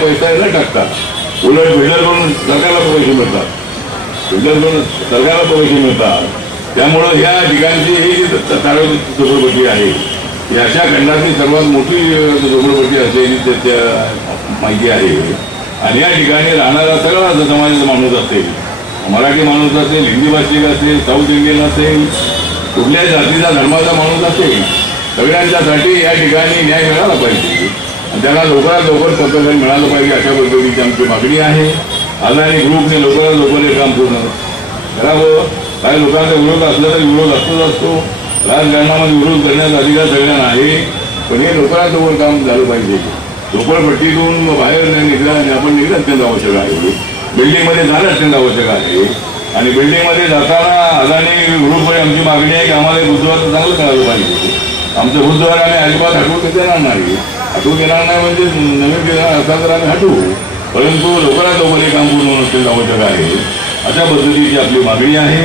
पैसा न टाकता उलट बिल्डर करून सरकारला पैसे मिळतात, बिल्डर करून सरकारला पैसे मिळतात. त्यामुळं या ठिकाणची ही जी सार्वजनिक झोपडपट्टी आहे ही अशा खंडातली सर्वात मोठी झोपडपट्टी असलेली त्याच्या माहिती आहे. आणि या ठिकाणी राहणारा सगळा समाजाचा माणूस असेल, मराठी माणूस असेल, हिंदी भाषिक असेल, साऊथ इंडियन असेल, कुठल्याही जातीचा धर्माचा माणूस असेल, सगळ्यांच्यासाठी या ठिकाणी न्याय मिळाला पाहिजे आणि त्याला लवकरात लवकर तत्त्वज्ञान मिळालं पाहिजे अशा पद्धतीची आमची मागणी आहे. अदानी ग्रुपने लवकरात लवकर हे काम पूर्ण करावं. काही लोकांचा विरोध असला तरी विरोध असतो. राजकारणामध्ये विरोध करण्याचा अधिकार सगळ्यांना आहे, पण हे लवकरात लवकर काम झालं पाहिजे. झोपडपट्टीतून बाहेर आपण निघणं अत्यंत आवश्यक आहे. बिल्डिंगमध्ये जाणं अत्यंत आवश्यक आहे. आणि बिल्डिंगमध्ये जाताना अदानी ग्रुपमुळे आमची मागणी आहे की आम्हाला बुधवारचं चांगलं करायला पाहिजे. आमचं बुधवार आम्ही अजिबात हटवून देणार नाही. हटवून देणार नाही म्हणजे नवीन देणार असाल तर आम्ही हटवू, परंतु लवकरात लवकर हे काम पूर्ण होणं अत्यंत आवश्यक आहे. अशा पद्धतीची आपली मागणी आहे.